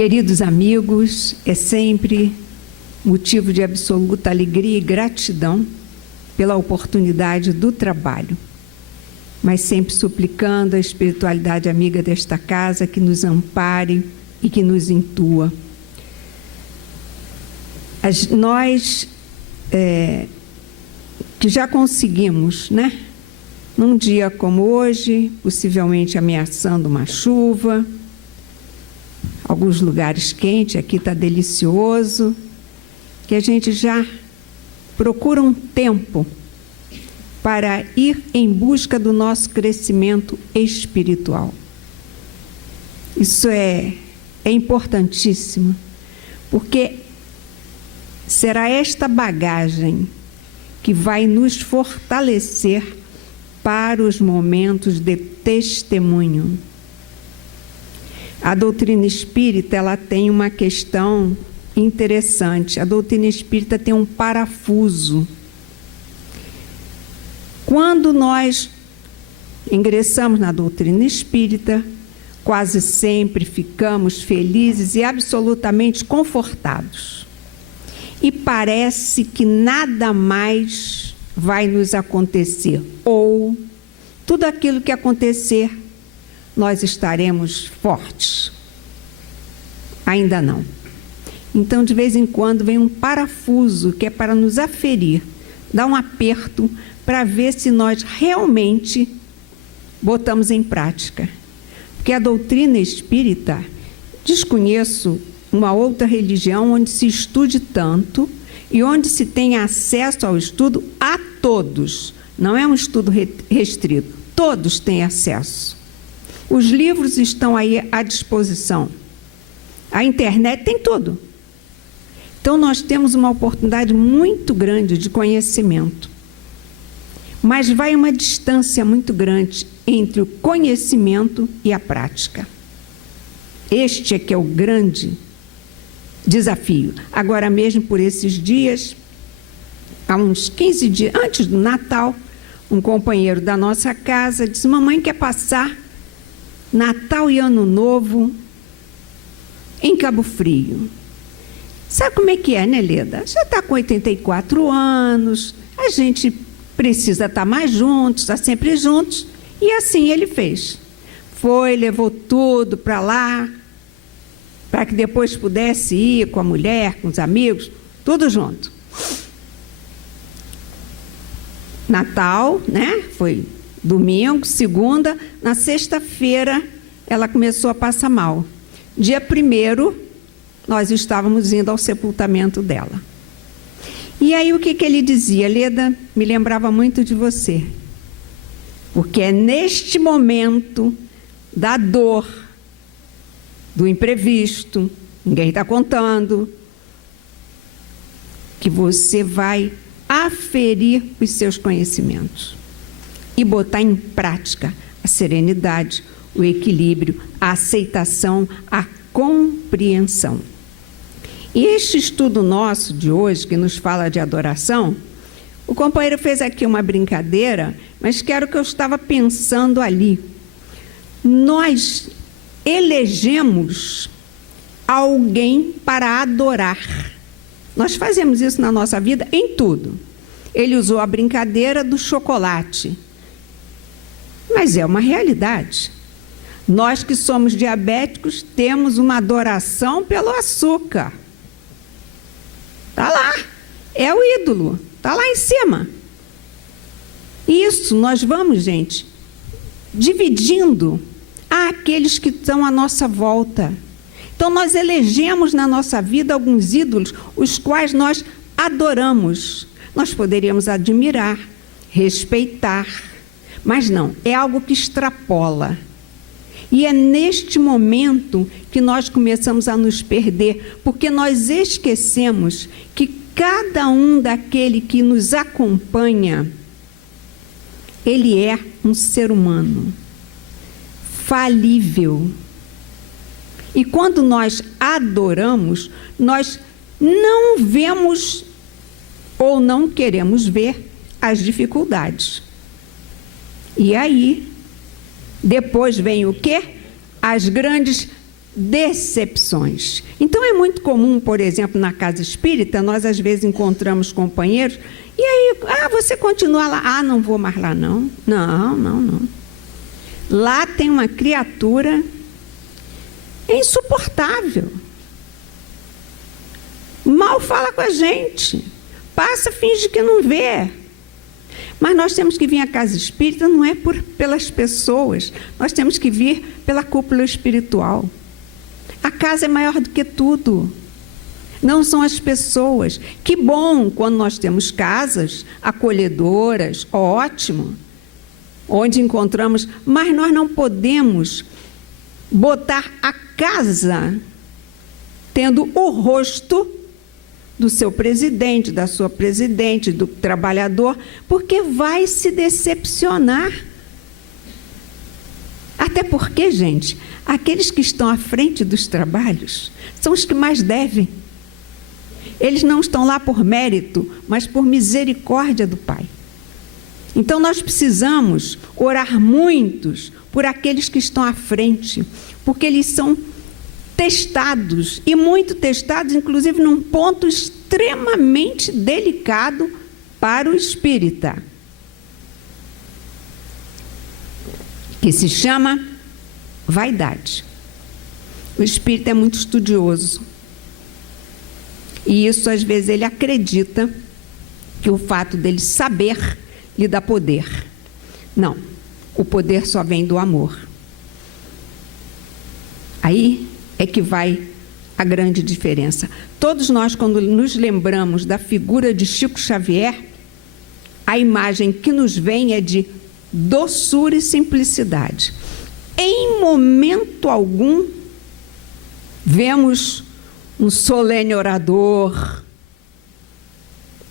Queridos amigos, é sempre motivo de absoluta alegria e gratidão pela oportunidade do trabalho, mas sempre suplicando a espiritualidade amiga desta casa que nos ampare e que nos intua. Nós que já conseguimos, né? Num dia como hoje, possivelmente ameaçando uma chuva, alguns lugares quentes, aqui está delicioso, que a gente já procura um tempo para ir em busca do nosso crescimento espiritual. Isso é importantíssimo, porque será esta bagagem que vai nos fortalecer para os momentos de testemunho. A doutrina espírita, ela tem uma questão interessante. A doutrina espírita tem um parafuso. Quando nós ingressamos na doutrina espírita, quase sempre ficamos felizes e absolutamente confortados. E parece que nada mais vai nos acontecer. Ou tudo aquilo que acontecer, nós estaremos fortes. Ainda não. Então, de vez em quando, vem um parafuso que é para nos aferir, dar um aperto para ver se nós realmente botamos em prática. Porque a doutrina espírita, desconheço uma outra religião onde se estude tanto e onde se tenha acesso ao estudo a todos. Não é um estudo restrito, todos têm acesso. Os livros estão aí à disposição. A internet tem tudo. Então, nós temos uma oportunidade muito grande de conhecimento. Mas vai uma distância muito grande entre o conhecimento e a prática. Este é que é o grande desafio. Agora mesmo, por esses dias, há uns 15 dias, antes do Natal, um companheiro da nossa casa disse: mamãe quer passar Natal e Ano Novo em Cabo Frio. Sabe como é que é, né, Leda? Já está com 84 anos, a gente precisa estar mais juntos, estar sempre juntos. E assim ele fez. Foi, levou tudo para lá, para que depois pudesse ir com a mulher, com os amigos, tudo junto. Natal, né? Foi domingo, segunda, na sexta-feira ela começou a passar mal. Dia 1º, nós estávamos indo ao sepultamento dela. E aí o que ele dizia? Leda, me lembrava muito de você. Porque é neste momento da dor, do imprevisto, ninguém está contando, que você vai aferir os seus conhecimentos e botar em prática a serenidade, o equilíbrio, a aceitação, a compreensão. E este estudo nosso de hoje, que nos fala de adoração, o companheiro fez aqui uma brincadeira, mas que era o que eu estava pensando ali. Nós elegemos alguém para adorar. Nós fazemos isso na nossa vida em tudo. Ele usou a brincadeira do chocolate. Mas é uma realidade. Nós que somos diabéticos temos uma adoração pelo açúcar. Está lá, é o ídolo, está lá em cima. Isso nós vamos, gente, dividindo àqueles que estão à nossa volta. Então, nós elegemos na nossa vida alguns ídolos, os quais nós adoramos. Nós poderíamos admirar, respeitar, mas não, é algo que extrapola. E é neste momento que nós começamos a nos perder, porque nós esquecemos que cada um daquele que nos acompanha, ele é um ser humano falível. E quando nós adoramos, nós não vemos ou não queremos ver as dificuldades. E aí, depois vem o quê? As grandes decepções. Então, é muito comum, por exemplo, na casa espírita, nós às vezes encontramos companheiros, e aí, você continua lá? Não vou mais lá, não. Não. Lá tem uma criatura insuportável. Mal fala com a gente. Passa, finge que não vê. Mas nós temos que vir à casa espírita não é pelas pessoas, nós temos que vir pela cúpula espiritual. A casa é maior do que tudo, não são as pessoas. Que bom quando nós temos casas acolhedoras, ótimo, onde encontramos, mas nós não podemos botar a casa tendo o rosto do seu presidente, da sua presidente, do trabalhador, porque vai se decepcionar. Até porque, gente, aqueles que estão à frente dos trabalhos são os que mais devem. Eles não estão lá por mérito, mas por misericórdia do Pai. Então, nós precisamos orar muitos por aqueles que estão à frente, porque eles são testados, e muito testados, inclusive num ponto extremamente delicado para o espírita, que se chama vaidade. O espírita é muito estudioso, e isso às vezes ele acredita que o fato dele saber lhe dá poder. Não, o poder só vem do amor. Aí é que vai a grande diferença. Todos nós, quando nos lembramos da figura de Chico Xavier, a imagem que nos vem é de doçura e simplicidade. Em momento algum, vemos um solene orador,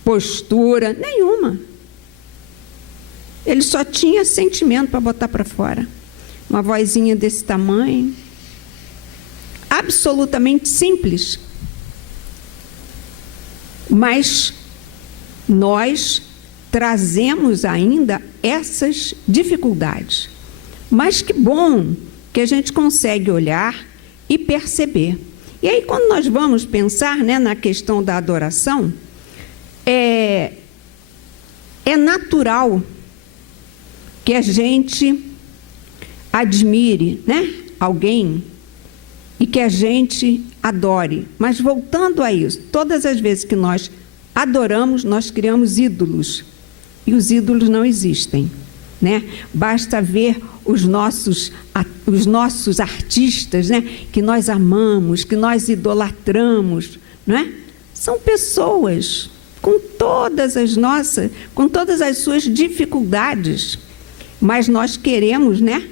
postura, nenhuma. Ele só tinha sentimento para botar para fora. Uma vozinha desse tamanho, absolutamente simples. Mas nós trazemos ainda essas dificuldades. Mas que bom que a gente consegue olhar e perceber. E aí, quando nós vamos pensar, né, na questão da adoração, é natural que a gente admire, né, alguém e que a gente adore. Mas voltando a isso, todas as vezes que nós adoramos, nós criamos ídolos. E os ídolos não existem, né? Basta ver os nossos artistas, né, que nós amamos, que nós idolatramos, não é? São pessoas com todas as suas dificuldades, mas nós queremos, né,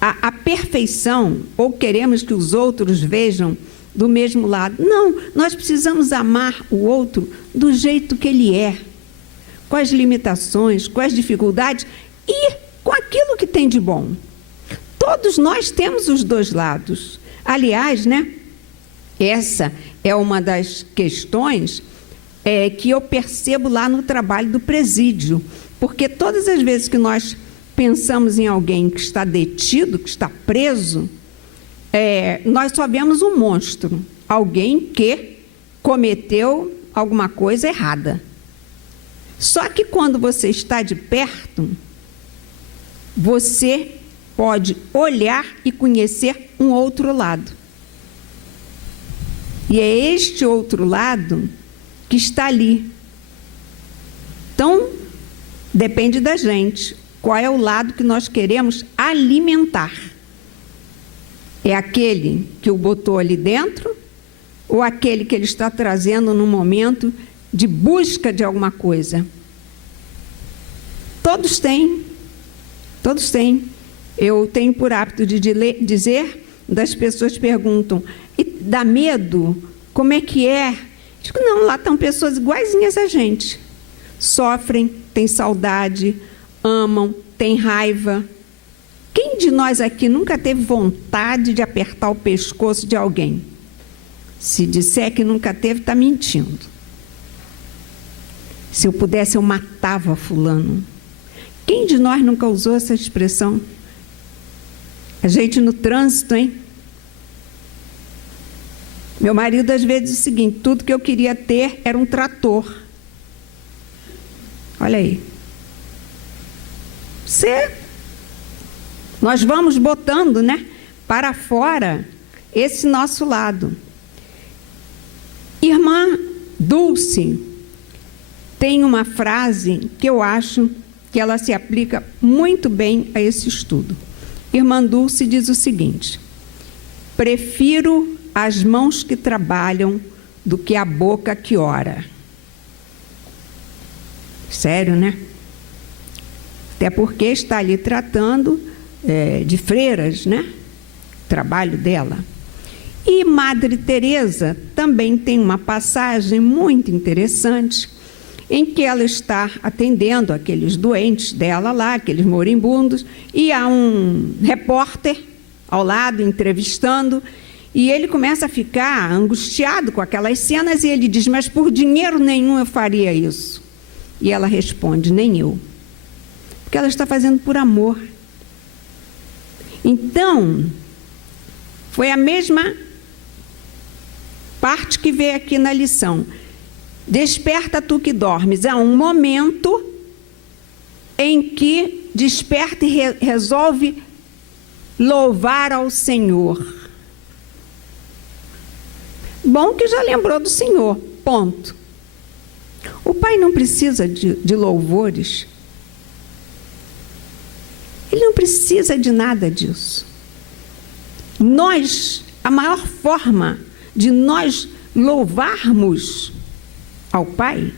a perfeição, ou queremos que os outros vejam do mesmo lado. Não, nós precisamos amar o outro do jeito que ele é, com as limitações, com as dificuldades e com aquilo que tem de bom. Todos nós temos os dois lados. Aliás, né, essa é uma das questões que eu percebo lá no trabalho do presídio, porque todas as vezes que nós pensamos em alguém que está detido, que está preso, nós só vemos um monstro, alguém que cometeu alguma coisa errada. Só que quando você está de perto, você pode olhar e conhecer um outro lado. E é este outro lado que está ali. Então, depende da gente. Qual é o lado que nós queremos alimentar? É aquele que o botou ali dentro? Ou aquele que ele está trazendo no momento de busca de alguma coisa? Todos têm. Todos têm. Eu tenho por hábito de dizer, das pessoas perguntam, e dá medo? Como é que é? Digo, não, lá estão pessoas iguaizinhas a gente. Sofrem, têm saudade, amam, têm raiva. Quem de nós aqui nunca teve vontade de apertar o pescoço de alguém? Se disser que nunca teve, está mentindo. Se eu pudesse, eu matava fulano. Quem de nós nunca usou essa expressão? A gente no trânsito, hein? Meu marido às vezes diz o seguinte: tudo que eu queria ter era um trator. Olha aí. Nós vamos botando, né, para fora esse nosso lado. Irmã Dulce tem uma frase que eu acho que ela se aplica muito bem a esse estudo. Irmã Dulce diz o seguinte: prefiro as mãos que trabalham do que a boca que ora. Sério, né? Até porque está ali tratando de freiras, né? Trabalho dela. E Madre Teresa também tem uma passagem muito interessante em que ela está atendendo aqueles doentes dela lá, aqueles moribundos, e há um repórter ao lado entrevistando, e ele começa a ficar angustiado com aquelas cenas e ele diz: mas por dinheiro nenhum eu faria isso. E ela responde: nem eu. Porque ela está fazendo por amor. Então, foi a mesma parte que veio aqui na lição. Desperta tu que dormes. Há um momento em que desperta e resolve louvar ao Senhor. Bom que já lembrou do Senhor, ponto. O Pai não precisa de louvores. Ele não precisa de nada disso. A maior forma de nós louvarmos ao Pai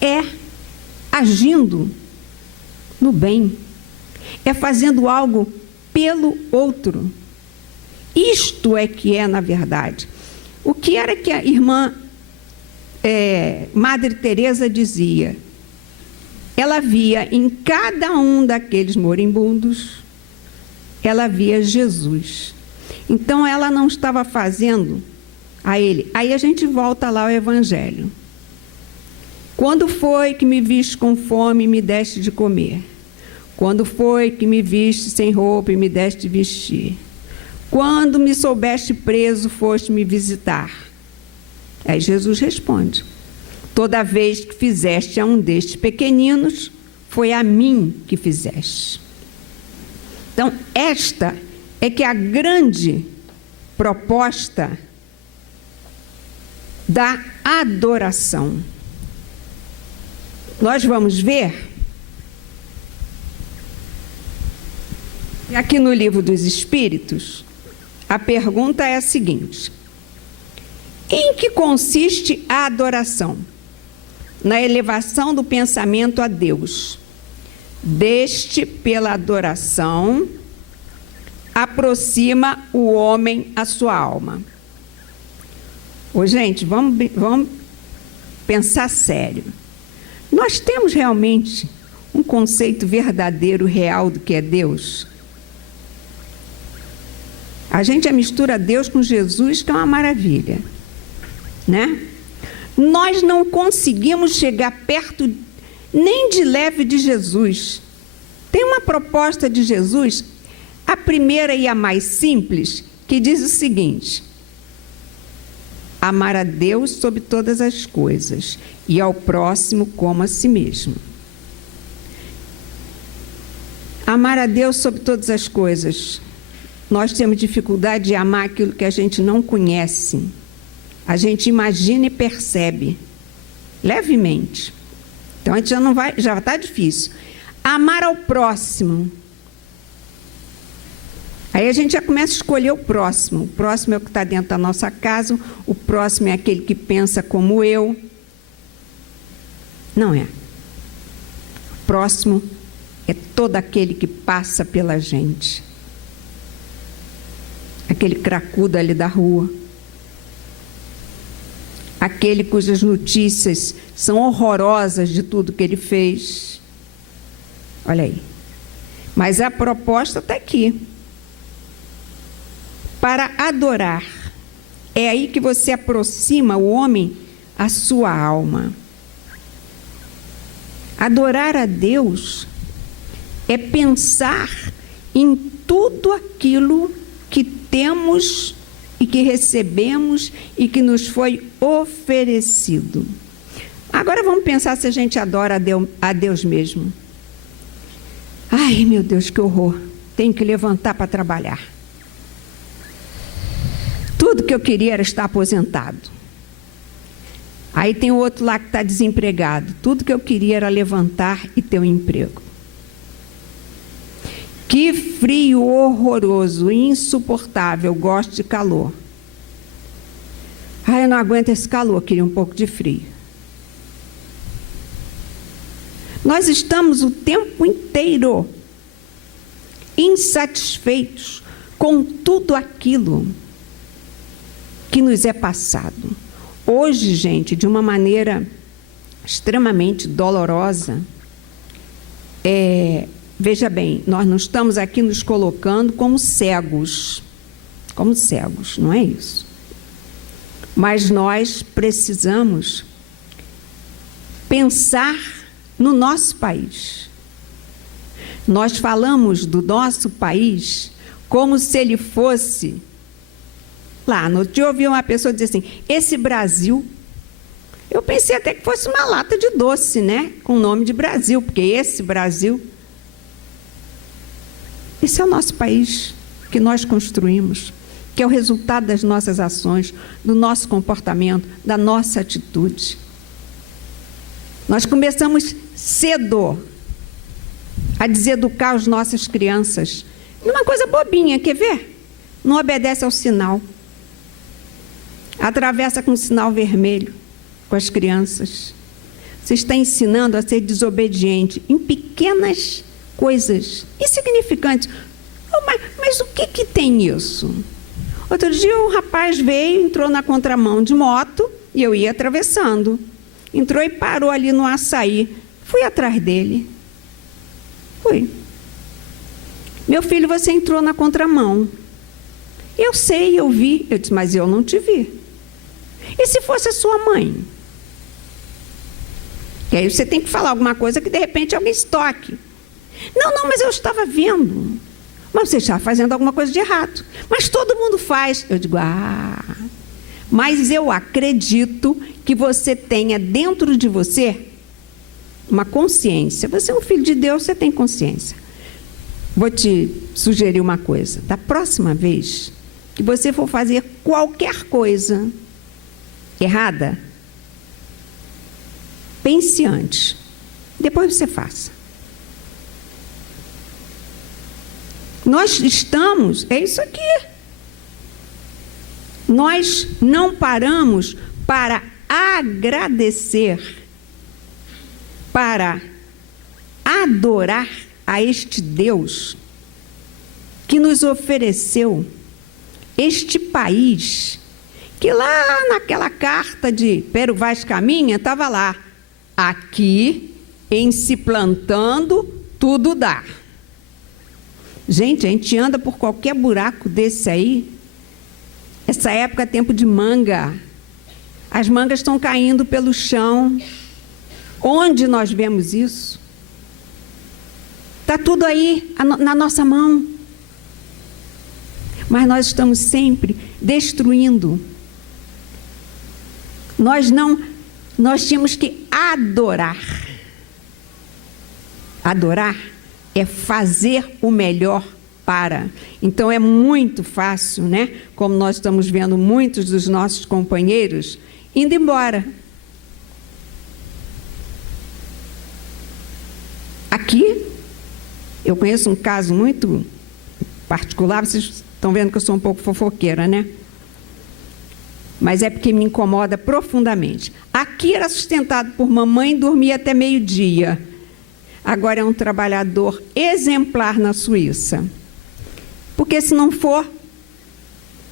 é agindo no bem, é fazendo algo pelo outro. Isto é que é, na verdade. O que era que a irmã Madre Teresa dizia? Ela via em cada um daqueles moribundos, ela via Jesus. Então, ela não estava fazendo a ele. Aí a gente volta lá ao Evangelho. Quando foi que me viste com fome e me deste de comer? Quando foi que me viste sem roupa e me deste de vestir? Quando me soubeste preso, foste me visitar? Aí Jesus responde: toda vez que fizeste a um destes pequeninos, foi a mim que fizeste. Então, esta é que é a grande proposta da adoração. Nós vamos ver aqui no Livro dos Espíritos, a pergunta é a seguinte: em que consiste a adoração? Na elevação do pensamento a Deus. Deste, pela adoração, aproxima o homem à sua alma. Ô, gente, vamos pensar sério. Nós temos realmente um conceito verdadeiro, real do que é Deus? A gente mistura Deus com Jesus, que é uma maravilha, né? Nós não conseguimos chegar perto nem de leve de Jesus. Tem uma proposta de Jesus, a primeira e a mais simples, que diz o seguinte: amar a Deus sobre todas as coisas e ao próximo como a si mesmo. Amar a Deus sobre todas as coisas. Nós temos dificuldade de amar aquilo que a gente não conhece. A gente imagina e percebe levemente. Então a gente já está difícil. Amar ao próximo. Aí a gente já começa a escolher o próximo. O próximo é o que está dentro da nossa casa. O próximo é aquele que pensa como eu. Não é. O próximo é todo aquele que passa pela gente. Aquele cracudo ali da rua. Aquele cujas notícias são horrorosas de tudo que ele fez. Olha aí. Mas a proposta está aqui. Para adorar. É aí que você aproxima o homem à sua alma. Adorar a Deus é pensar em tudo aquilo que temos e que recebemos e que nos foi oferecido. Agora vamos pensar se a gente adora a Deus mesmo. Ai, meu Deus, que horror. Tenho que levantar para trabalhar. Tudo que eu queria era estar aposentado. Aí tem o outro lá que está desempregado. Tudo que eu queria era levantar e ter um emprego. Que frio horroroso, insuportável, eu gosto de calor. Ai, eu não aguento esse calor, queria um pouco de frio. Nós estamos o tempo inteiro insatisfeitos com tudo aquilo que nos é passado. Hoje, gente, de uma maneira extremamente dolorosa, veja bem, nós não estamos aqui nos colocando como cegos, não é isso? Mas nós precisamos pensar no nosso país. Nós falamos do nosso país como se ele fosse... Lá, no dia eu ouvi uma pessoa dizer assim, esse Brasil... Eu pensei até que fosse uma lata de doce, né? Com o nome de Brasil, porque esse Brasil... Esse é o nosso país que nós construímos, que é o resultado das nossas ações, do nosso comportamento, da nossa atitude. Nós começamos cedo a deseducar as nossas crianças. Uma coisa bobinha, quer ver? Não obedece ao sinal. Atravessa com sinal vermelho com as crianças. Você está ensinando a ser desobediente em pequenas coisas insignificantes. Mas o que tem isso? Outro dia um rapaz veio, entrou na contramão de moto e eu ia atravessando. Entrou e parou ali no açaí. Fui atrás dele. Fui. Meu filho, você entrou na contramão. Eu sei, eu vi. Eu disse, mas eu não te vi. E se fosse a sua mãe? E aí você tem que falar alguma coisa que de repente alguém se toque. Não, mas eu estava vendo. Mas você está fazendo alguma coisa de errado. Mas todo mundo faz. Eu digo, mas eu acredito que você tenha dentro de você uma consciência. Você é um filho de Deus, você tem consciência. Vou te sugerir uma coisa. Da próxima vez que você for fazer qualquer coisa errada, pense antes. Depois você faça. Nós estamos, é isso aqui. Nós não paramos para agradecer, para adorar a este Deus que nos ofereceu este país, que lá naquela carta de Pero Vaz Caminha estava lá, aqui em se plantando tudo dá. Gente, a gente anda por qualquer buraco desse aí. Essa época é tempo de manga. As mangas estão caindo pelo chão. Onde nós vemos isso? Está tudo aí na nossa mão. Mas nós estamos sempre destruindo. Nós tínhamos que adorar. Adorar é fazer o melhor para. Então é muito fácil, né? Como nós estamos vendo muitos dos nossos companheiros indo embora. Aqui, eu conheço um caso muito particular, vocês estão vendo que eu sou um pouco fofoqueira, né? Mas é porque me incomoda profundamente. Aqui era sustentado por mamãe e dormia até meio-dia. Agora é um trabalhador exemplar na Suíça. Porque se não for,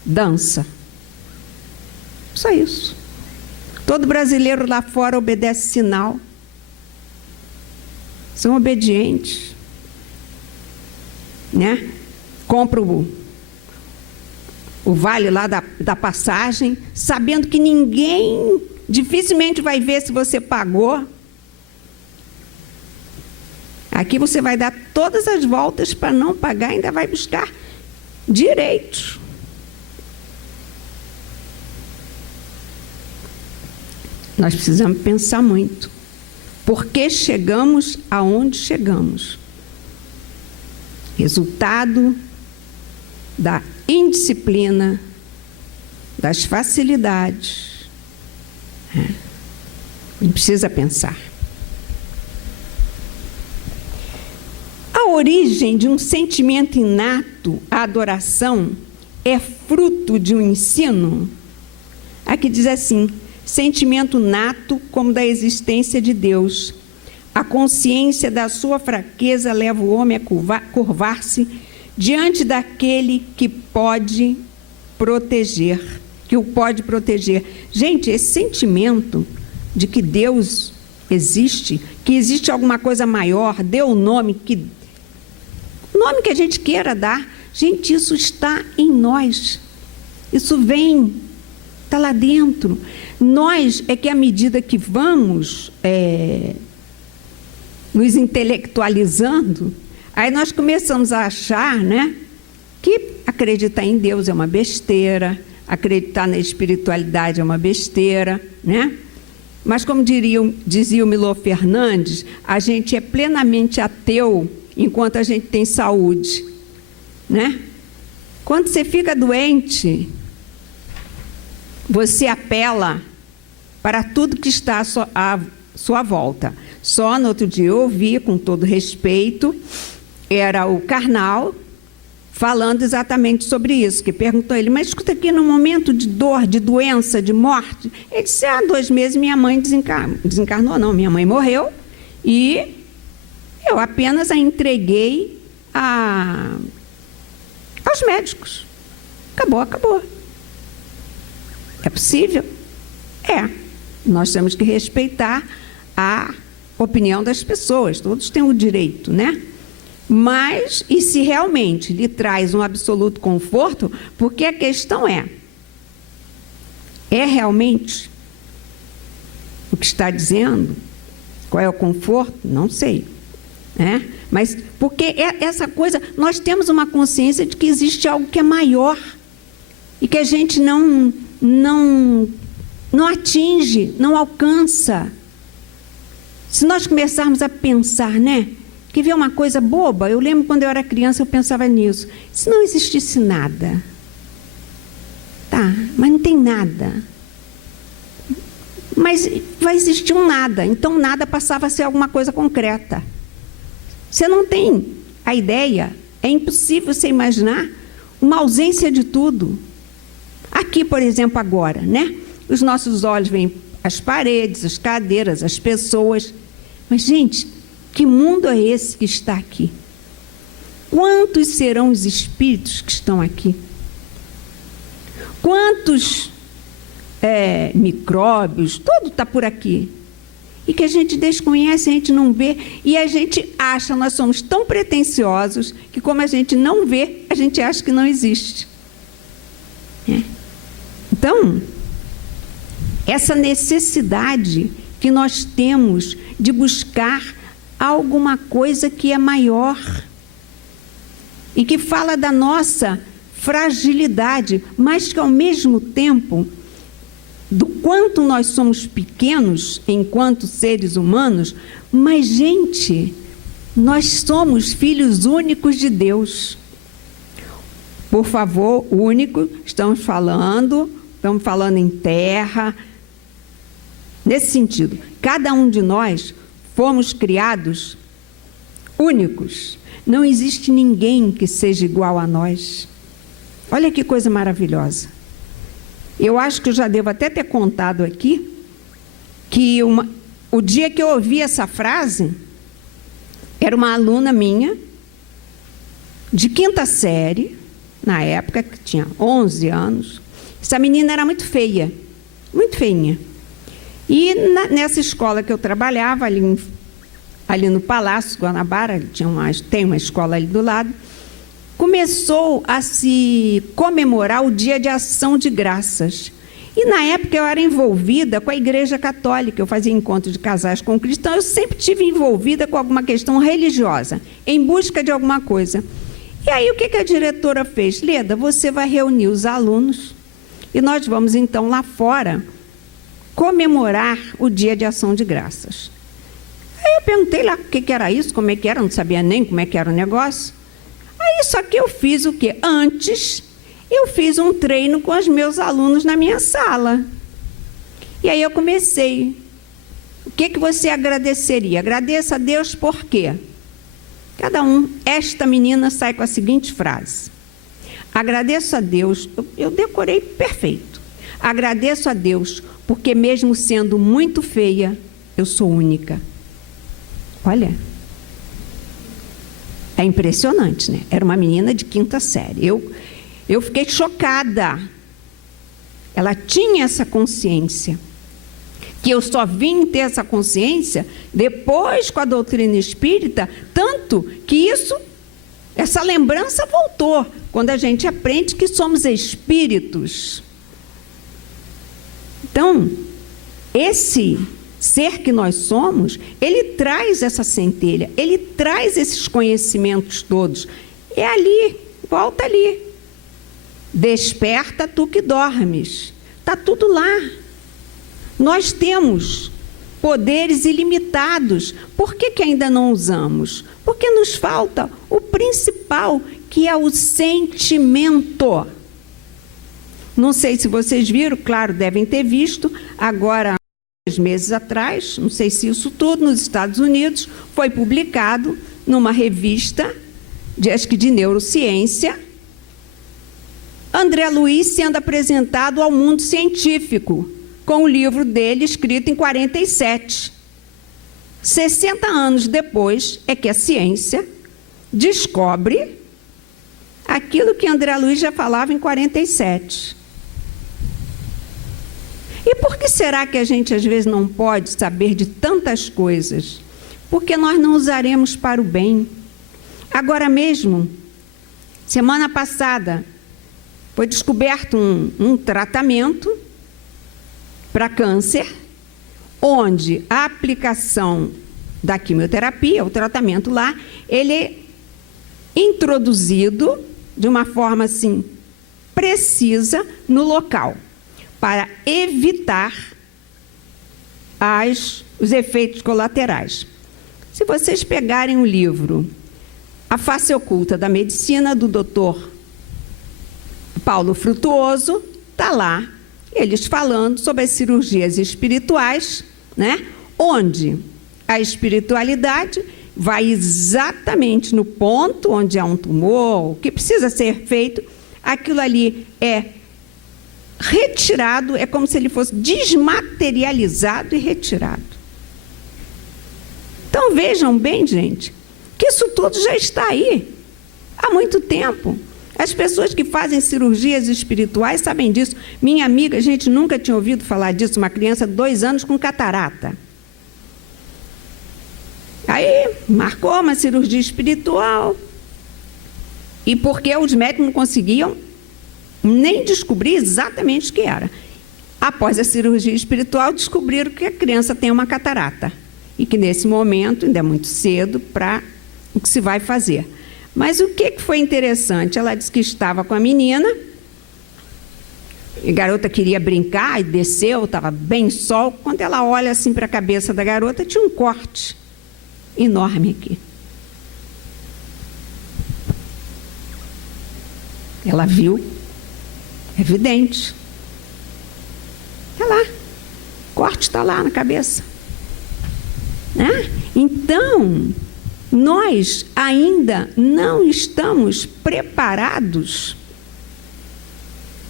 dança. Só isso. Todo brasileiro lá fora obedece sinal. São obedientes. Né? Compra o vale lá da passagem, sabendo que ninguém, dificilmente vai ver se você pagou. Aqui você vai dar todas as voltas para não pagar, ainda vai buscar direitos. Nós precisamos pensar muito. Por que chegamos aonde chegamos? Resultado da indisciplina, das facilidades. A gente precisa pensar. A origem de um sentimento inato à adoração é fruto de um ensino. Aqui diz assim: sentimento nato como da existência de Deus. A consciência da sua fraqueza leva o homem a curvar-se diante daquele que pode proteger, que o pode proteger. Gente, esse sentimento de que Deus existe, que existe alguma coisa maior, dê o nome que a gente queira dar, gente, isso está em nós. Isso vem, está lá dentro. Nós é que, à medida que vamos nos intelectualizando, aí nós começamos a achar, né, que acreditar em Deus é uma besteira, acreditar na espiritualidade é uma besteira, né? Mas, como dizia o Milor Fernandes, a gente é plenamente ateu enquanto a gente tem saúde, né? Quando você fica doente, você apela para tudo que está à sua volta. Só no outro dia eu ouvi, com todo respeito, era o Karnal falando exatamente sobre isso, que perguntou a ele: mas escuta aqui, no momento de dor, de doença, de morte, ele disse: há 2 meses minha mãe desencarnou, não, minha mãe morreu, e eu apenas a entreguei aos médicos. Acabou. É possível? É. Nós temos que respeitar a opinião das pessoas, todos têm o direito, né? Mas, e se realmente lhe traz um absoluto conforto, porque a questão é realmente o que está dizendo? Qual é o conforto? Não sei. Né? Mas, porque essa coisa, nós temos uma consciência de que existe algo que é maior e que a gente não atinge, não alcança. Se nós começarmos a pensar, né? Quer ver uma coisa boba? Eu lembro quando eu era criança, eu pensava nisso. Se não existisse nada, tá, mas não tem nada. Mas vai existir um nada, então nada passava a ser alguma coisa concreta. Você não tem a ideia, é impossível você imaginar uma ausência de tudo. Aqui, por exemplo, agora, né? Os nossos olhos veem as paredes, as cadeiras, as pessoas. Mas, gente, que mundo é esse que está aqui? Quantos serão os espíritos que estão aqui? Quantos micróbios? Tudo está por aqui. E que a gente desconhece, a gente não vê, e a gente acha, nós somos tão pretensiosos, que como a gente não vê, a gente acha que não existe. Então, essa necessidade que nós temos de buscar alguma coisa que é maior e que fala da nossa fragilidade, mas que ao mesmo tempo, do quanto nós somos pequenos enquanto seres humanos, mas, gente, nós somos filhos únicos de Deus. Por favor, único, estamos falando em terra. Nesse sentido, cada um de nós fomos criados únicos. Não existe ninguém que seja igual a nós. Olha que coisa maravilhosa. Eu acho que eu já devo até ter contado aqui que o dia que eu ouvi essa frase, era uma aluna minha, de 5ª série, na época, que tinha 11 anos. Essa menina era muito feia, muito feinha. E nessa escola que eu trabalhava, ali no Palácio Guanabara, tem uma escola ali do lado, começou a se comemorar o Dia de Ação de Graças. E na época eu era envolvida com a Igreja Católica, eu fazia encontro de casais com cristãos, eu sempre estive envolvida com alguma questão religiosa, em busca de alguma coisa. E aí o que a diretora fez? Leda, você vai reunir os alunos e nós vamos então lá fora comemorar o Dia de Ação de Graças. Aí eu perguntei lá o que era isso, como é que era, não sabia nem como é que era o negócio. Aí só que eu fiz o quê? Antes, eu fiz um treino com os meus alunos na minha sala. E aí eu comecei. O que você agradeceria? Agradeça a Deus por quê? Cada um. Esta menina sai com a seguinte frase. Agradeço a Deus, eu decorei perfeito. Agradeço a Deus, porque mesmo sendo muito feia, eu sou única. Olha, é impressionante, né? Era uma menina de 5ª série. Eu fiquei chocada. Ela tinha essa consciência. Que eu só vim ter essa consciência depois com a doutrina espírita, tanto que essa lembrança voltou, quando a gente aprende que somos espíritos. Então, esse ser que nós somos, ele traz essa centelha, ele traz esses conhecimentos todos. É ali, volta ali. Desperta tu que dormes. Está tudo lá. Nós temos poderes ilimitados. Por que ainda não usamos? Porque nos falta o principal, que é o sentimento. Não sei se vocês viram, claro, devem ter visto, agora, 2 meses atrás, não sei se isso tudo, nos Estados Unidos, foi publicado numa revista, acho que de neurociência, André Luiz sendo apresentado ao mundo científico, com o livro dele escrito em 47. 60 anos depois é que a ciência descobre aquilo que André Luiz já falava em 47. E por que será que a gente às vezes não pode saber de tantas coisas? Porque nós não usaremos para o bem. Agora mesmo, semana passada, foi descoberto um tratamento para câncer, onde a aplicação da quimioterapia, o tratamento lá, ele é introduzido de uma forma assim precisa no local, para evitar os efeitos colaterais. Se vocês pegarem o livro A Face Oculta da Medicina, do Dr. Paulo Frutuoso, está lá, eles falando sobre as cirurgias espirituais, né? Onde a espiritualidade vai exatamente no ponto onde há um tumor, o que precisa ser feito, aquilo ali é retirado, é como se ele fosse desmaterializado e retirado. Então vejam bem, gente, que isso tudo já está aí há muito tempo. As pessoas que fazem cirurgias espirituais sabem disso. Minha amiga, a gente nunca tinha ouvido falar disso, uma criança de 2 anos com catarata. Aí marcou uma cirurgia espiritual. E porque os médicos não conseguiam nem descobrir exatamente o que era. Após a cirurgia espiritual, descobriram que a criança tem uma catarata. E que nesse momento ainda é muito cedo para o que se vai fazer. Mas o que foi interessante? Ela disse que estava com a menina, e a garota queria brincar e desceu, estava bem sol. Quando ela olha assim para a cabeça da garota, tinha um corte enorme aqui. Ela viu, evidente. Está lá, o corte está lá na cabeça. Né? Então, nós ainda não estamos preparados,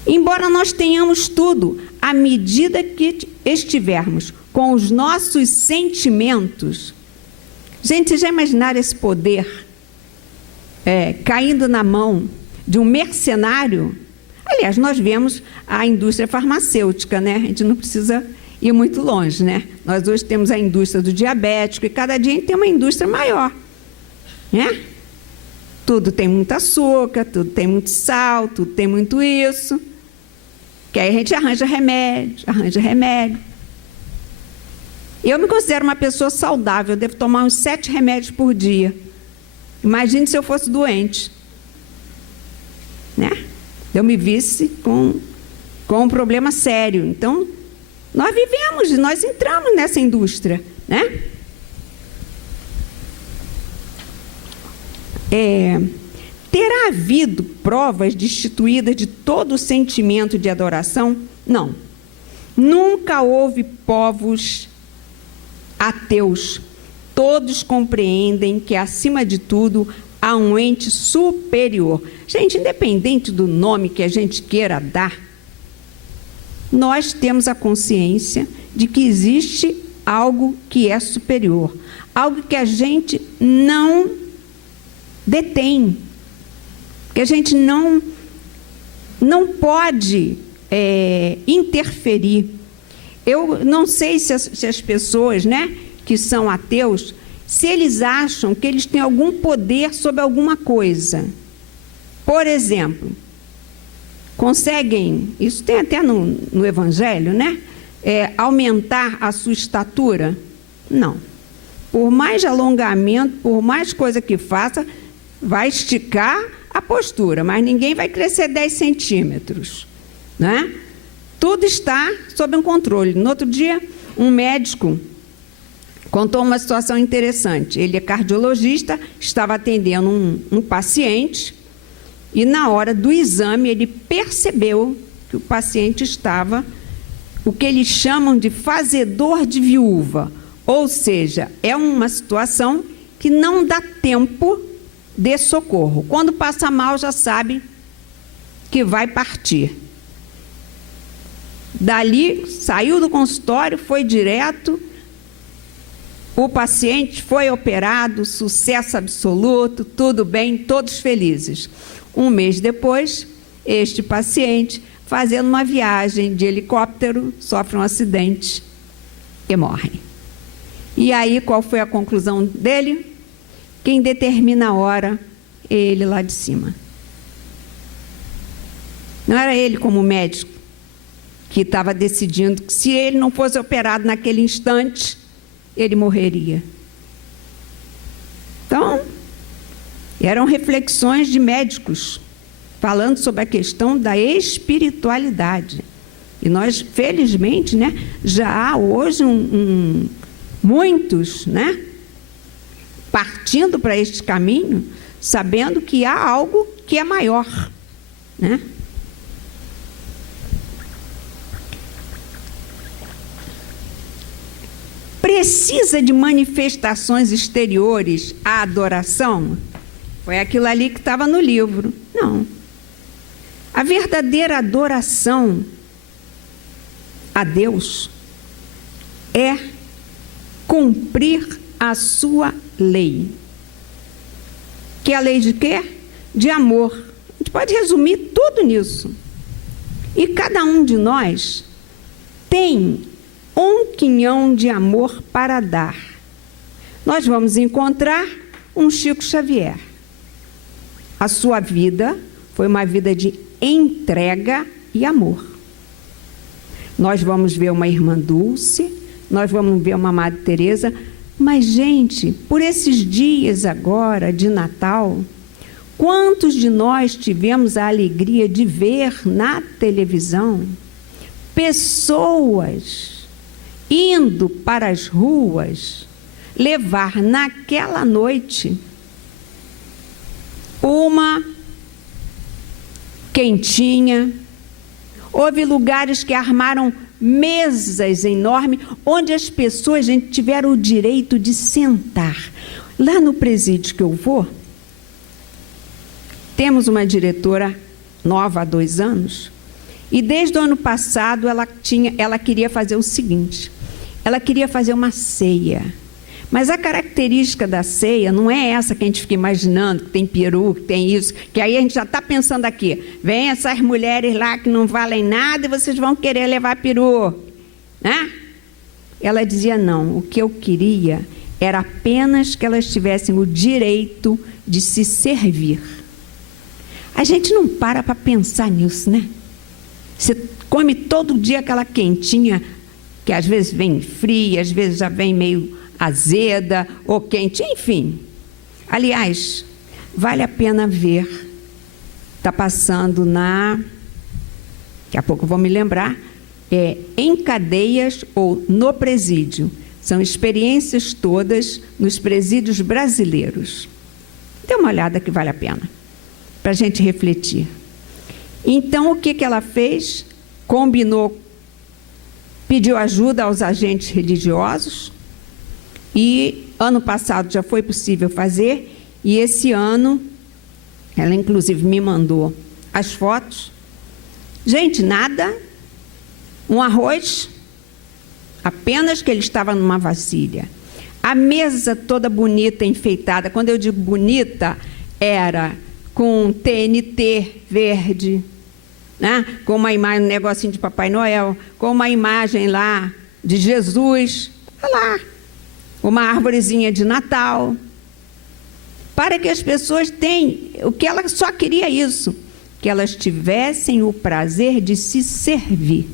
embora nós tenhamos tudo, à medida que estivermos com os nossos sentimentos. Gente, vocês já imaginaram esse poder caindo na mão de um mercenário? Aliás, nós vemos a indústria farmacêutica, né? A gente não precisa ir muito longe, né? Nós hoje temos a indústria do diabético e cada dia a gente tem uma indústria maior. Né? Tudo tem muito açúcar, tudo tem muito sal, tudo tem muito isso. Que aí a gente arranja remédio. Eu me considero uma pessoa saudável, eu devo tomar uns 7 remédios por dia. Imagine se eu fosse doente. Né? Eu me visse com um problema sério. Então, Nós vivemos, nós entramos nessa indústria, né? Terá havido provas destituídas de todo o sentimento de adoração? Não. Nunca houve povos ateus. Todos compreendem que, acima de tudo, há um ente superior. Gente, independente do nome que a gente queira dar, nós temos a consciência de que existe algo que é superior, algo que a gente não detém, que a gente não pode interferir. Eu não sei se as pessoas, né, que são ateus, se eles acham que eles têm algum poder sobre alguma coisa. Por exemplo, conseguem, isso tem até no Evangelho, né? Aumentar a sua estatura? Não. Por mais alongamento, por mais coisa que faça, vai esticar a postura, mas ninguém vai crescer 10 centímetros, né? Tudo está sob um controle. No outro dia, um médico contou uma situação interessante. Ele é cardiologista, estava atendendo um paciente e, na hora do exame, ele percebeu que o paciente estava, o que eles chamam de fazedor de viúva, ou seja, é uma situação que não dá tempo de socorro. Quando passa mal, já sabe que vai partir. Dali, saiu do consultório, foi direto, o paciente foi operado, sucesso absoluto, tudo bem, todos felizes. Um mês depois, este paciente, fazendo uma viagem de helicóptero, sofre um acidente e morre. E aí, qual foi a conclusão dele? Quem determina a hora é ele lá de cima. Não era ele como médico que estava decidindo que, se ele não fosse operado naquele instante, ele morreria. Então, eram reflexões de médicos falando sobre a questão da espiritualidade. E nós, felizmente, né, já há hoje muitos, né, partindo para este caminho, sabendo que há algo que é maior, né? Precisa de manifestações exteriores à adoração? Foi aquilo ali que estava no livro. Não. A verdadeira adoração a Deus é cumprir a sua lei. Que é a lei de quê? De amor. A gente pode resumir tudo nisso. E cada um de nós tem um quinhão de amor para dar. Nós vamos encontrar um Chico Xavier. A sua vida foi uma vida de entrega e amor. Nós vamos ver uma Irmã Dulce, nós vamos ver uma Madre Teresa, mas, gente, por esses dias agora de Natal, quantos de nós tivemos a alegria de ver na televisão pessoas indo para as ruas levar naquela noite uma quentinha? Houve lugares que armaram mesas enormes, onde as pessoas, gente, tiveram o direito de sentar. Lá no presídio que eu vou, temos uma diretora nova há 2 anos, e desde o ano passado ela queria fazer o seguinte: ela queria fazer uma ceia. Mas a característica da ceia não é essa que a gente fica imaginando, que tem peru, que tem isso, que aí a gente já está pensando aqui, vem essas mulheres lá que não valem nada e vocês vão querer levar peru, né? Ela dizia, não, o que eu queria era apenas que elas tivessem o direito de se servir. A gente não para pensar nisso, né? Você come todo dia aquela quentinha, que às vezes vem fria, às vezes já vem meio azeda ou quente, enfim. Aliás, vale a pena ver, está passando daqui a pouco eu vou me lembrar, em cadeias ou no presídio. São experiências todas nos presídios brasileiros. Dê uma olhada que vale a pena, para a gente refletir. Então, o que ela fez? Combinou, pediu ajuda aos agentes religiosos, e ano passado já foi possível fazer, e esse ano, ela inclusive me mandou as fotos. Gente, nada, um arroz, apenas que ele estava numa vasilha. A mesa toda bonita, enfeitada. Quando eu digo bonita, era com TNT verde, né? Com uma imagem, um negocinho de Papai Noel, com uma imagem lá de Jesus, olha lá, uma árvorezinha de Natal, para que as pessoas tenham, o que ela só queria isso, que elas tivessem o prazer de se servir.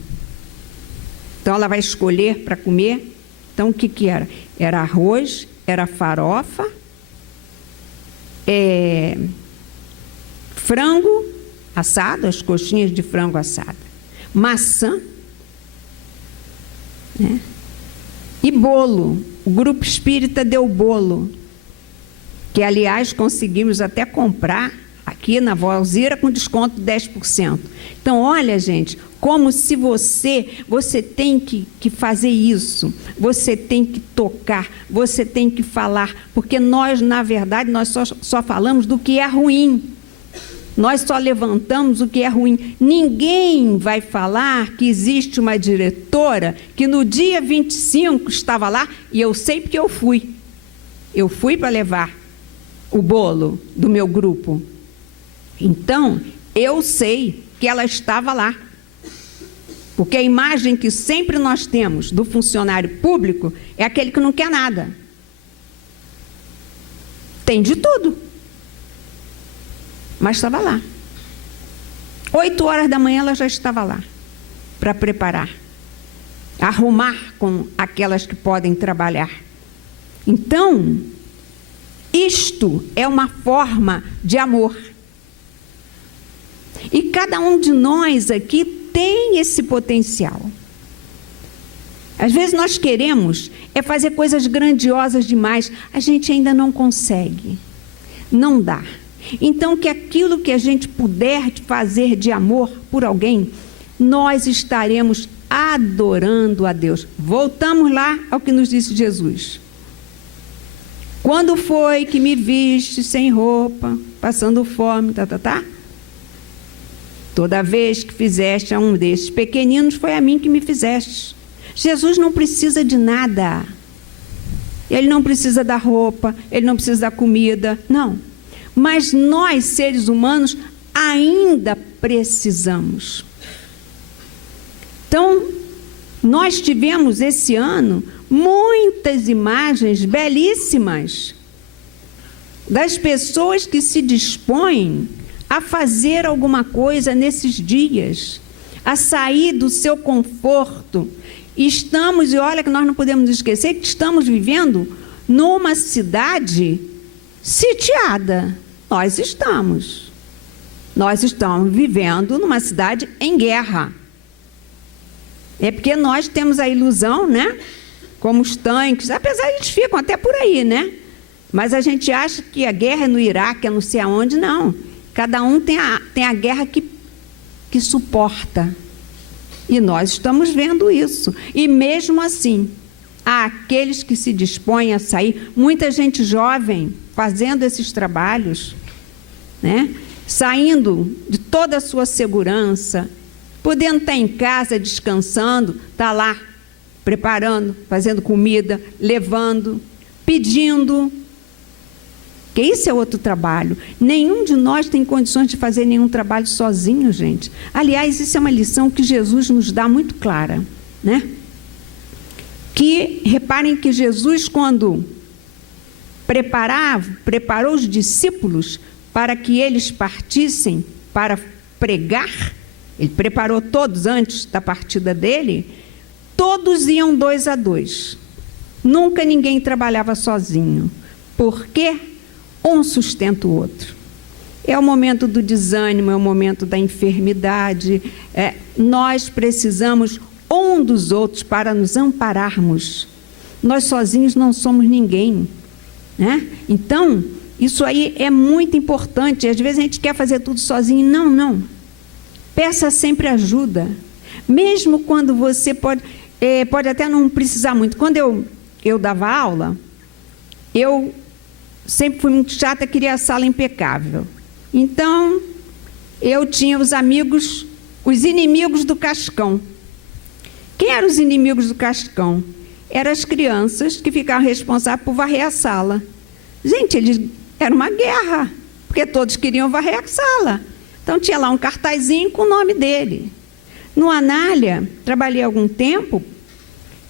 Então, ela vai escolher para comer. Então, o que era? Era arroz, era farofa, frango assado, as coxinhas de frango assada, maçã, né? E bolo. O grupo espírita deu bolo, que, aliás, conseguimos até comprar aqui na Vó Alzira com desconto de 10%. Então, olha, gente, como se você tem que fazer isso, você tem que tocar, você tem que falar, porque nós, na verdade, nós só falamos do que é ruim. Nós só levantamos o que é ruim. Ninguém vai falar que existe uma diretora que no dia 25 estava lá, e eu sei porque eu fui. Eu fui para levar o bolo do meu grupo. Então, eu sei que ela estava lá. Porque a imagem que sempre nós temos do funcionário público é aquele que não quer nada. Tem de tudo. Mas estava lá. 8 horas da manhã ela já estava lá para preparar, arrumar com aquelas que podem trabalhar. Então, isto é uma forma de amor. E cada um de nós aqui tem esse potencial. Às vezes nós queremos fazer coisas grandiosas demais, a gente ainda não consegue, não dá. Então, que aquilo que a gente puder fazer de amor por alguém, nós estaremos adorando a Deus. Voltamos lá ao que nos disse Jesus. Quando foi que me viste sem roupa, passando fome, Toda vez que fizeste a um desses pequeninos, foi a mim que me fizeste. Jesus não precisa de nada. Ele não precisa da roupa, ele não precisa da comida, não. Mas nós, seres humanos, ainda precisamos. Então, nós tivemos esse ano muitas imagens belíssimas das pessoas que se dispõem a fazer alguma coisa nesses dias, a sair do seu conforto. Estamos, e olha que nós não podemos esquecer que estamos vivendo numa cidade sitiada. Nós estamos vivendo numa cidade em guerra. É porque nós temos a ilusão, né? Como os tanques, apesar de eles ficam até por aí, né? Mas a gente acha que a guerra é no Iraque, é não sei aonde, não. Cada um tem a guerra que suporta. E nós estamos vendo isso. E mesmo assim, há aqueles que se dispõem a sair, muita gente jovem fazendo esses trabalhos, né? Saindo de toda a sua segurança, podendo estar em casa descansando, está lá preparando, fazendo comida, levando, pedindo. Que isso é outro trabalho. Nenhum de nós tem condições de fazer nenhum trabalho sozinho, gente. Aliás, isso é uma lição que Jesus nos dá muito clara, né? Que, reparem que Jesus, quando preparou os discípulos para que eles partissem para pregar, ele preparou todos antes da partida dele, todos iam 2 a 2. Nunca ninguém trabalhava sozinho. Por quê? Um sustenta o outro. É o momento do desânimo, é o momento da enfermidade. Nós precisamos um dos outros para nos ampararmos. Nós sozinhos não somos ninguém, né? Então, isso aí é muito importante. Às vezes a gente quer fazer tudo sozinho. Não, não. Peça sempre ajuda. Mesmo quando você pode até não precisar muito. Quando eu dava aula, eu sempre fui muito chata, queria a sala impecável. Então, eu tinha os amigos, os inimigos do Cascão. Quem eram os inimigos do Cascão? Eram as crianças que ficavam responsáveis por varrer a sala. Gente, era uma guerra, porque todos queriam varrer a sala. Então, tinha lá um cartazinho com o nome dele. No Anália, trabalhei algum tempo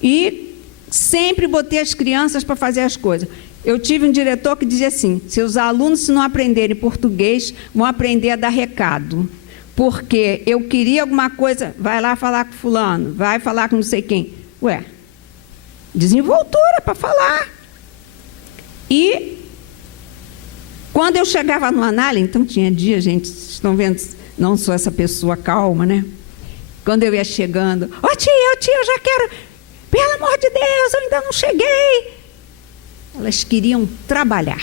e sempre botei as crianças para fazer as coisas. Eu tive um diretor que dizia assim: se os alunos, se não aprenderem português, vão aprender a dar recado. Porque eu queria alguma coisa, vai lá falar com fulano, vai falar com não sei quem. Ué, desenvoltura para falar. E quando eu chegava no Anália, então tinha dia, gente, vocês estão vendo, não sou essa pessoa calma, né? Quando eu ia chegando, ô tia, eu já quero, pelo amor de Deus, eu ainda não cheguei. Elas queriam trabalhar.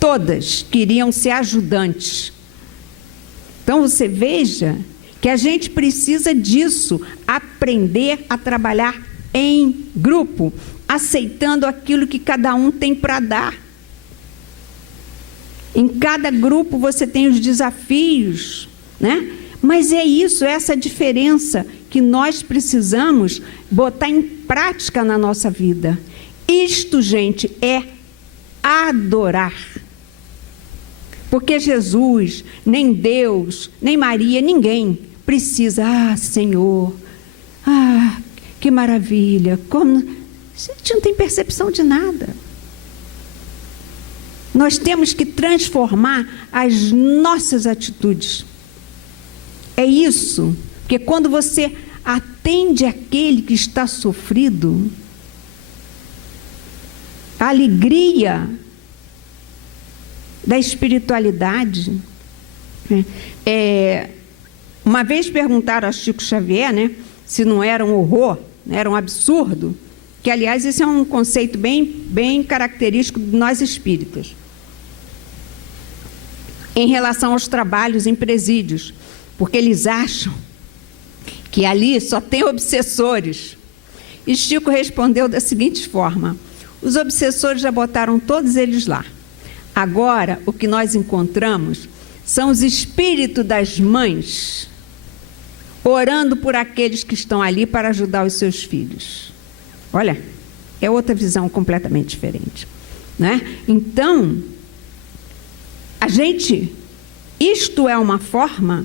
Todas queriam ser ajudantes. Então, você veja que a gente precisa disso, aprender a trabalhar em grupo, aceitando aquilo que cada um tem para dar. Em cada grupo você tem os desafios, né? Mas é isso, é essa diferença que nós precisamos botar em prática na nossa vida. Isto, gente, é adorar. Porque Jesus, nem Deus, nem Maria, ninguém precisa, Senhor, que maravilha, como... A gente não tem percepção de nada. Nós temos que transformar as nossas atitudes. É isso, porque quando você atende aquele que está sofrido, a alegria da espiritualidade. Uma vez perguntaram a Chico Xavier, né, se não era um horror, era um absurdo, que, aliás, esse é um conceito bem característico de nós espíritas, em relação aos trabalhos em presídios, porque eles acham que ali só tem obsessores. E Chico respondeu da seguinte forma: os obsessores já botaram todos eles lá. Agora, o que nós encontramos são os espíritos das mães orando por aqueles que estão ali para ajudar os seus filhos. Olha, é outra visão completamente diferente, né? Então, isto é uma forma,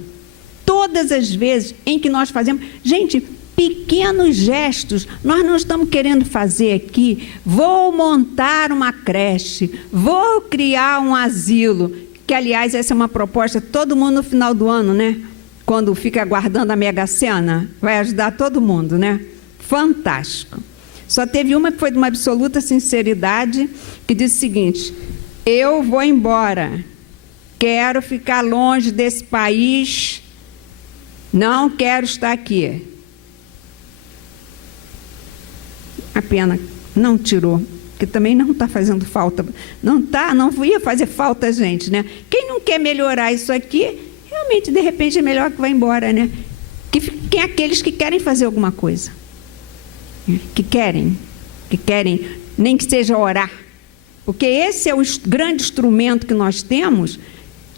todas as vezes em que nós fazemos, gente, pequenos gestos. Nós não estamos querendo fazer aqui, vou montar uma creche, vou criar um asilo, que, aliás, essa é uma proposta, todo mundo no final do ano, né? Quando fica aguardando a Mega Sena, vai ajudar todo mundo, né? Fantástico. Só teve uma que foi de uma absoluta sinceridade, que disse o seguinte: eu vou embora, quero ficar longe desse país, não quero estar aqui. A pena, não tirou, porque também não está fazendo falta. Não ia fazer falta, gente, né? Quem não quer melhorar isso aqui, realmente, de repente, é melhor que vá embora, né? Quem é aqueles que querem fazer alguma coisa? Que querem, nem que seja orar. Porque esse é o grande instrumento que nós temos,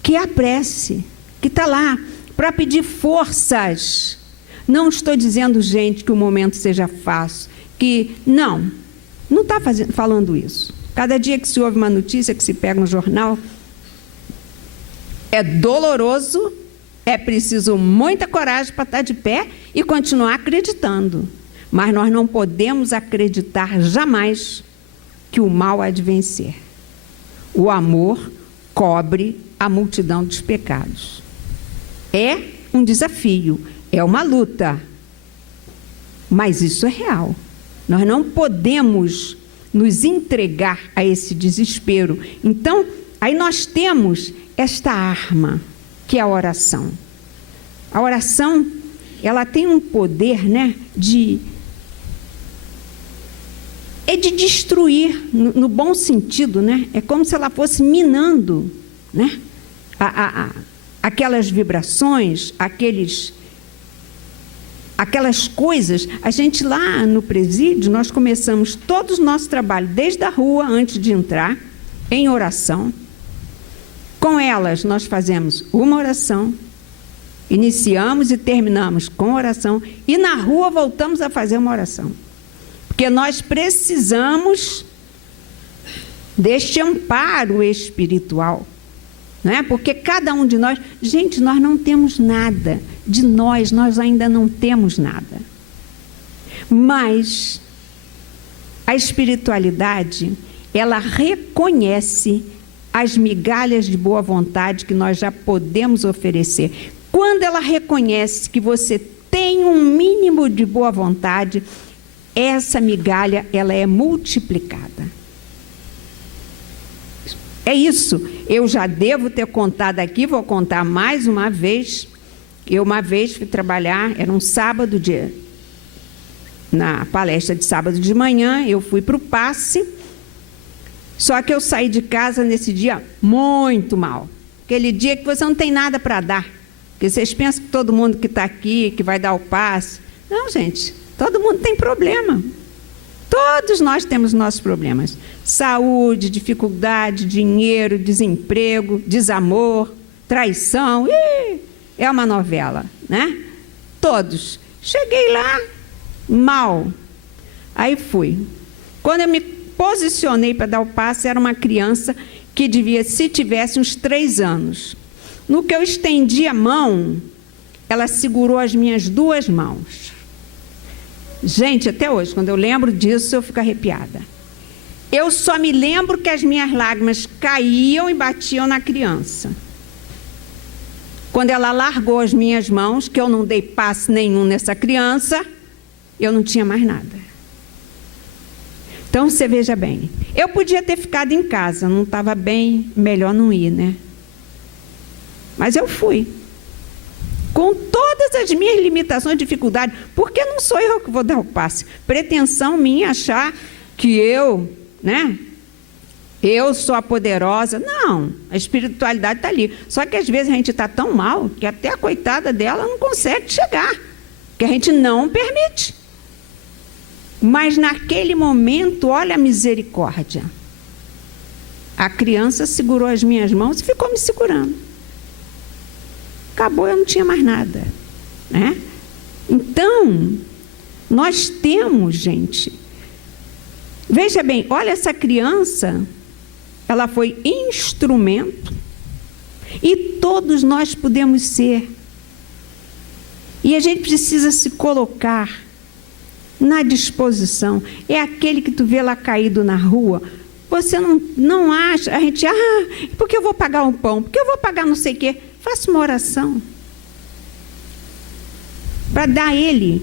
que é a prece, que está lá, para pedir forças. Não estou dizendo, gente, que o momento seja fácil, que não está falando isso. Cada dia que se ouve uma notícia, que se pega no jornal, é doloroso, é preciso muita coragem para estar de pé e continuar acreditando. Mas nós não podemos acreditar jamais que o mal há de vencer. O amor cobre a multidão dos pecados. É um desafio, é uma luta, mas isso é real. Nós não podemos nos entregar a esse desespero. Então, aí nós temos esta arma, que é a oração. A oração, ela tem um poder, né, de destruir, no bom sentido, né? É como se ela fosse minando, né, aquelas vibrações, aquelas coisas. A gente lá no presídio, nós começamos todo o nosso trabalho, desde a rua, antes de entrar, em oração. Com elas, nós fazemos uma oração, iniciamos e terminamos com oração, e na rua voltamos a fazer uma oração. Porque nós precisamos deste amparo espiritual, não é? Porque cada um de nós, gente, nós não temos nada, de nós ainda não temos nada. Mas a espiritualidade, ela reconhece as migalhas de boa vontade que nós já podemos oferecer. Quando ela reconhece que você tem um mínimo de boa vontade, essa migalha, ela é multiplicada. É isso. Eu já devo ter contado aqui, vou contar mais uma vez. Eu uma vez fui trabalhar, era um sábado, na palestra de sábado de manhã, eu fui para o passe, só que eu saí de casa nesse dia muito mal. Aquele dia que você não tem nada para dar. Porque vocês pensam que todo mundo que está aqui, que vai dar o passe. Não, gente. Todo mundo tem problema. Todos nós temos nossos problemas. Saúde, dificuldade, dinheiro, desemprego, desamor, traição. É uma novela, né? Todos. Cheguei lá, mal. Aí fui. Quando eu me posicionei para dar o passe, era uma criança que devia, se tivesse uns 3 anos. No que eu estendi a mão, ela segurou as minhas 2 mãos. Gente, até hoje, quando eu lembro disso, eu fico arrepiada. Eu só me lembro que as minhas lágrimas caíam e batiam na criança. Quando ela largou as minhas mãos, que eu não dei passe nenhum nessa criança, eu não tinha mais nada. Então, você veja bem, eu podia ter ficado em casa, não estava bem, melhor não ir, né? Mas eu fui. Com todas as minhas limitações e dificuldades, porque não sou eu que vou dar o passe. Pretensão minha achar que eu, né? Eu sou a poderosa. Não, a espiritualidade está ali. Só que às vezes a gente está tão mal que até a coitada dela não consegue chegar, que a gente não permite. Mas naquele momento, olha a misericórdia. A criança segurou as minhas mãos e ficou me segurando. Acabou, eu não tinha mais nada, né? Então, nós temos, gente, veja bem, olha essa criança, ela foi instrumento, e todos nós podemos ser. E a gente precisa se colocar na disposição. É aquele que tu vê lá caído na rua, você não acha, a gente, por que eu vou pagar um pão? Por que eu vou pagar não sei o quê? Faça uma oração para dar a ele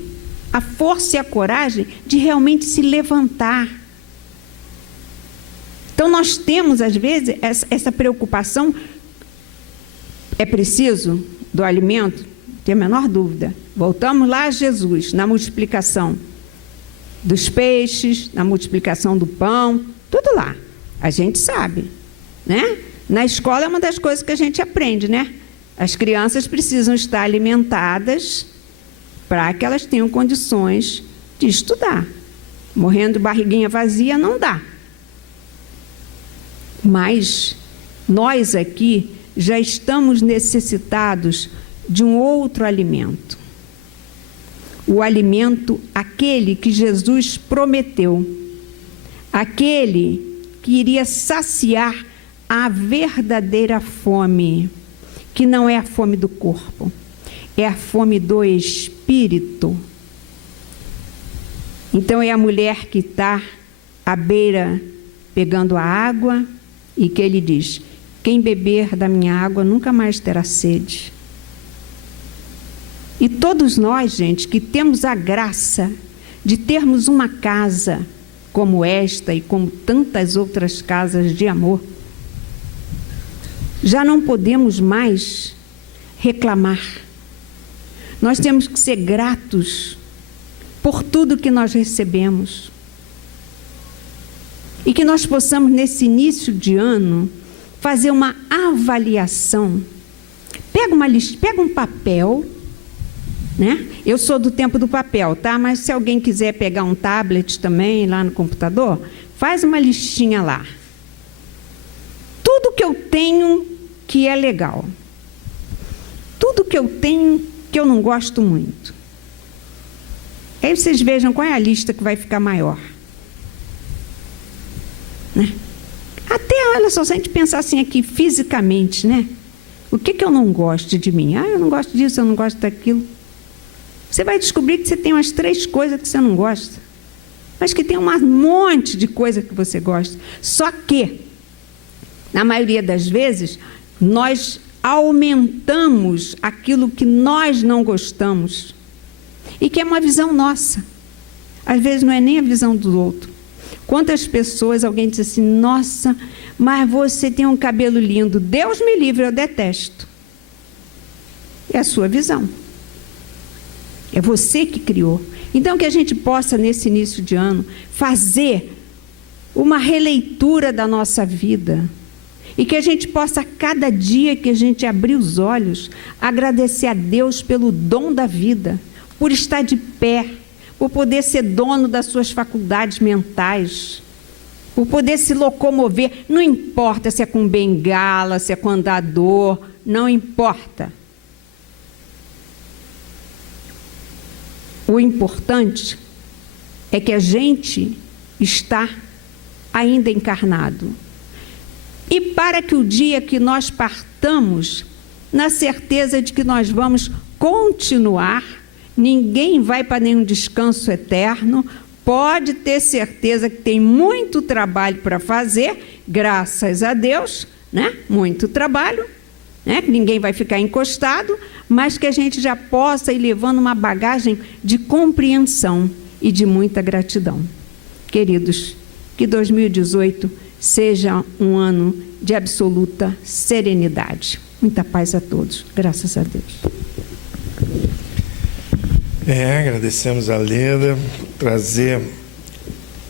a força e a coragem de realmente se levantar. Então, nós temos, às vezes, essa preocupação. É preciso do alimento? Não tenho a menor dúvida. Voltamos lá a Jesus, na multiplicação dos peixes, na multiplicação do pão, tudo lá. A gente sabe, né? Na escola é uma das coisas que a gente aprende, né? As crianças precisam estar alimentadas para que elas tenham condições de estudar. Morrendo de barriguinha vazia não dá. Mas nós aqui já estamos necessitados de um outro alimento. O alimento, aquele que Jesus prometeu. Aquele que iria saciar a verdadeira fome. Que não é a fome do corpo, é a fome do espírito. Então é a mulher que está à beira pegando a água e que ele diz: quem beber da minha água nunca mais terá sede. E todos nós, gente, que temos a graça de termos uma casa como esta e como tantas outras casas de amor, já não podemos mais reclamar. Nós temos que ser gratos por tudo que nós recebemos. E que nós possamos, nesse início de ano, fazer uma avaliação. Pega um papel, né? Eu sou do tempo do papel, tá? Mas se alguém quiser pegar um tablet também, lá no computador, faz uma listinha lá. Tudo que eu tenho que é legal. Tudo que eu tenho que eu não gosto muito. Aí vocês vejam qual é a lista que vai ficar maior. Né? Até, olha só, se a gente pensar assim aqui fisicamente, né? O que eu não gosto de mim? Eu não gosto disso, eu não gosto daquilo. Você vai descobrir que você tem umas 3 coisas que você não gosta, mas que tem um monte de coisa que você gosta. Só que, na maioria das vezes, nós aumentamos aquilo que nós não gostamos e que é uma visão nossa. Às vezes não é nem a visão do outro. Quantas pessoas, alguém diz assim, nossa, mas você tem um cabelo lindo. Deus me livre, eu detesto. É a sua visão. É você que criou. Então, que a gente possa, nesse início de ano, fazer uma releitura da nossa vida. E que a gente possa, cada dia que a gente abrir os olhos, agradecer a Deus pelo dom da vida, por estar de pé, por poder ser dono das suas faculdades mentais, por poder se locomover. Não importa se é com bengala, se é com andador, não importa. O importante é que a gente está ainda encarnado. E para que o dia que nós partamos, na certeza de que nós vamos continuar, ninguém vai para nenhum descanso eterno, pode ter certeza que tem muito trabalho para fazer, graças a Deus, né? Muito trabalho, né? Ninguém vai ficar encostado, mas que a gente já possa ir levando uma bagagem de compreensão e de muita gratidão. Queridos, que 2018 seja um ano de absoluta serenidade. Muita paz a todos. Graças a Deus. Agradecemos a Leda por trazer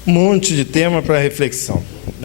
um monte de tema para reflexão.